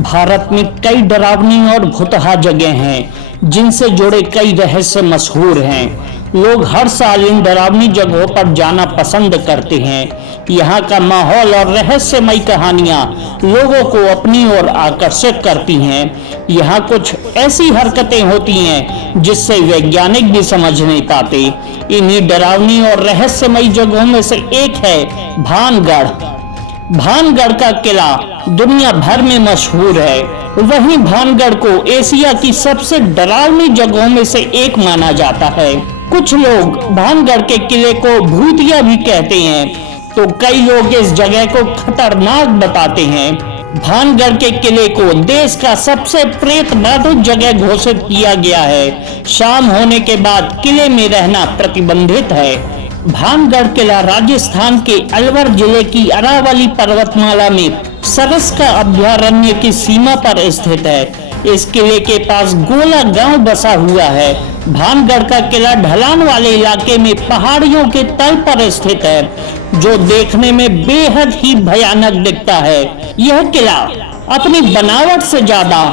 भारत में कई डरावनी और भुतहा जगह हैं जिनसे जुड़े कई रहस्य मशहूर हैं। लोग हर साल इन डरावनी जगहों पर जाना पसंद करते हैं। यहाँ का माहौल और रहस्यमयी कहानियाँ लोगों को अपनी ओर आकर्षित करती हैं। यहाँ कुछ ऐसी हरकतें होती हैं जिससे वैज्ञानिक भी समझ नहीं पाते। इन्हीं डरावनी और रहस्यमयी जगहों में से एक है भानगढ़। भानगढ़ का किला दुनिया भर में मशहूर है। वहीं भानगढ़ को एशिया की सबसे डरावनी जगहों में से एक माना जाता है। कुछ लोग भानगढ़ के किले को भूतिया भी कहते हैं, तो कई लोग इस जगह को खतरनाक बताते हैं। भानगढ़ के किले को देश का सबसे प्रेत बाधित जगह घोषित किया गया है। शाम होने के बाद किले में रहना प्रतिबंधित है। भानगढ़ किला राजस्थान के अलवर जिले की अरावली पर्वतमाला में सरस्का अभयारण्य की सीमा पर स्थित है। इस किले के पास गोला गांव बसा हुआ है। भानगढ़ का किला ढलान वाले इलाके में पहाड़ियों के तल पर स्थित है, जो देखने में बेहद ही भयानक दिखता है। यह किला अपनी बनावट से ज्यादा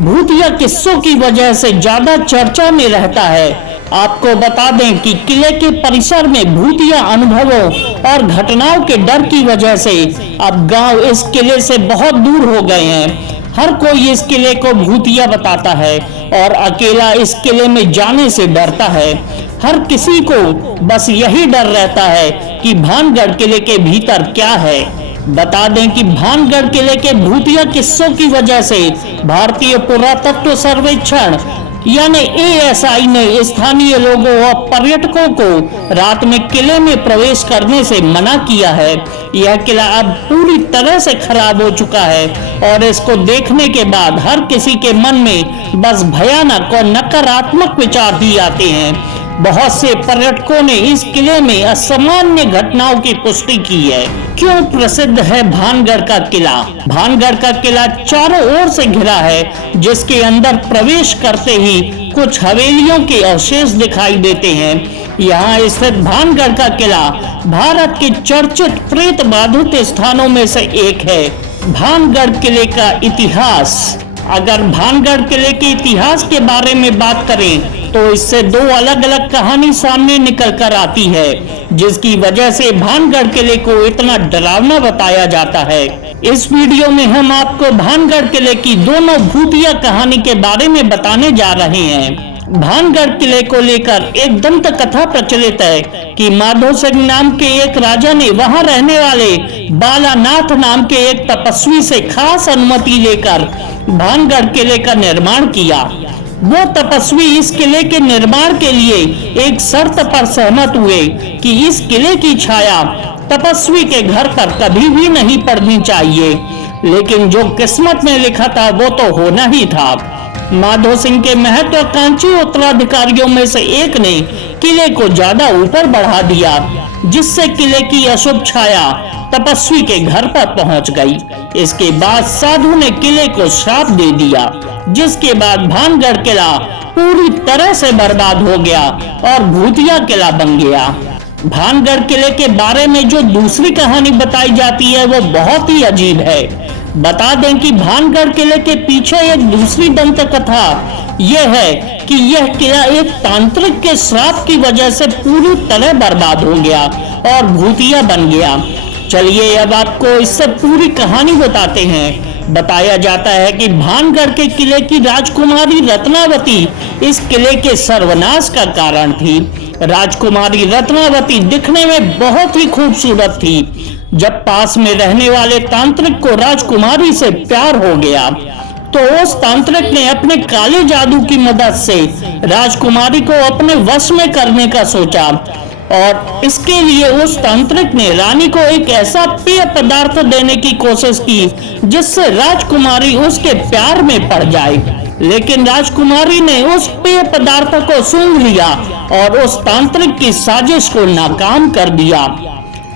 भूतिया किस्सों की वजह से ज्यादा चर्चा में रहता है। आपको बता दें कि किले के परिसर में भूतिया अनुभवों और घटनाओं के डर की वजह से अब गांव इस किले से बहुत दूर हो गए हैं। हर कोई इस किले को भूतिया बताता है और अकेला इस किले में जाने से डरता है। हर किसी को बस यही डर रहता है कि भानगढ़ किले के भीतर क्या है। बता दें कि भानगढ़ किले के भूतिया किस्सों की वजह से भारतीय पुरातत्व सर्वेक्षण यानी ASI ने स्थानीय लोगों और पर्यटकों को रात में किले में प्रवेश करने से मना किया है। यह किला अब पूरी तरह से खराब हो चुका है और इसको देखने के बाद हर किसी के मन में बस भयानक और नकारात्मक विचार ही आते हैं। बहुत से पर्यटकों ने इस किले में असामान्य घटनाओं की पुष्टि की है। क्यों प्रसिद्ध है भानगढ़ का किला? भानगढ़ का किला चारों ओर से घिरा है, जिसके अंदर प्रवेश करते ही कुछ हवेलियों के अवशेष दिखाई देते हैं। यहाँ स्थित भानगढ़ का किला भारत के चर्चित प्रेत बाधित स्थानों में से एक है। भानगढ़ किले का इतिहास। अगर भानगढ़ किले के इतिहास के बारे में बात करें तो इससे दो अलग अलग कहानी सामने निकल कर आती है, जिसकी वजह से भानगढ़ किले को इतना डरावना बताया जाता है। इस वीडियो में हम आपको भानगढ़ किले की दोनों भूतिया कहानी के बारे में बताने जा रहे हैं। भानगढ़ किले को लेकर एक दंत कथा प्रचलित है कि माधो सिंह नाम के एक राजा ने वहां रहने वाले बालानाथ नाम के एक तपस्वी से खास अनुमति लेकर भानगढ़ किले का निर्माण किया। वो तपस्वी इस किले के निर्माण के लिए एक शर्त पर सहमत हुए कि इस किले की छाया तपस्वी के घर पर कभी भी नहीं पड़नी चाहिए। लेकिन जो किस्मत में लिखा था वो तो होना ही था। माधो सिंह के महत्वाकांक्षी उत्तराधिकारियों में से एक ने किले को ज्यादा ऊपर बढ़ा दिया, जिससे किले की अशुभ छाया तपस्वी के घर पर पहुंच गई। इसके बाद साधु ने किले को श्राप दे दिया, जिसके बाद भानगढ़ किला पूरी तरह से बर्बाद हो गया और भूतिया किला बन गया। भानगढ़ किले के बारे में जो दूसरी कहानी बताई जाती है वो बहुत ही अजीब है। बता दें कि भानगढ़ किले के पीछे एक दूसरी दंत कथा यह है कि यह किला एक तांत्रिक के श्राप की वजह से पूरी तरह बर्बाद हो गया और भूतिया बन गया। चलिए अब आपको इससे पूरी कहानी बताते हैं। बताया जाता है कि भानगढ़ के किले की राजकुमारी रत्नावती इस किले के सर्वनाश का कारण थी। राजकुमारी रत्नावती दिखने में बहुत ही खूबसूरत थी। जब पास में रहने वाले तांत्रिक को राजकुमारी से प्यार हो गया तो उस तांत्रिक ने अपने काले जादू की मदद से राजकुमारी को अपने वश में करने का सोचा और इसके लिए उस तांत्रिक ने रानी को एक ऐसा पेय पदार्थ देने की कोशिश की जिससे राजकुमारी उसके प्यार में पड़ जाए। लेकिन राजकुमारी ने उस पेय पदार्थ को सूंघ लिया और उस तांत्रिक की साजिश को नाकाम कर दिया।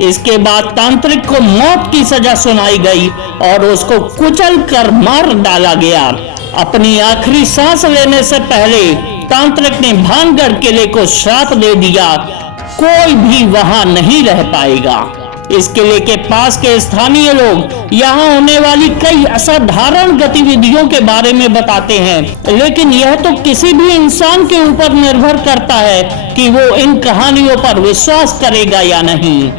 इसके बाद तांत्रिक को मौत की सजा सुनाई गई और उसको कुचल कर मार डाला गया। अपनी आखिरी सांस लेने से पहले तांत्रिक ने भानगढ़ किले को श्राप दे दिया, कोई भी वहां नहीं रह पाएगा। इस किले के पास के स्थानीय लोग यहाँ होने वाली कई असाधारण गतिविधियों के बारे में बताते हैं, लेकिन यह तो किसी भी इंसान के ऊपर निर्भर करता है कि वो इन कहानियों पर विश्वास करेगा या नहीं।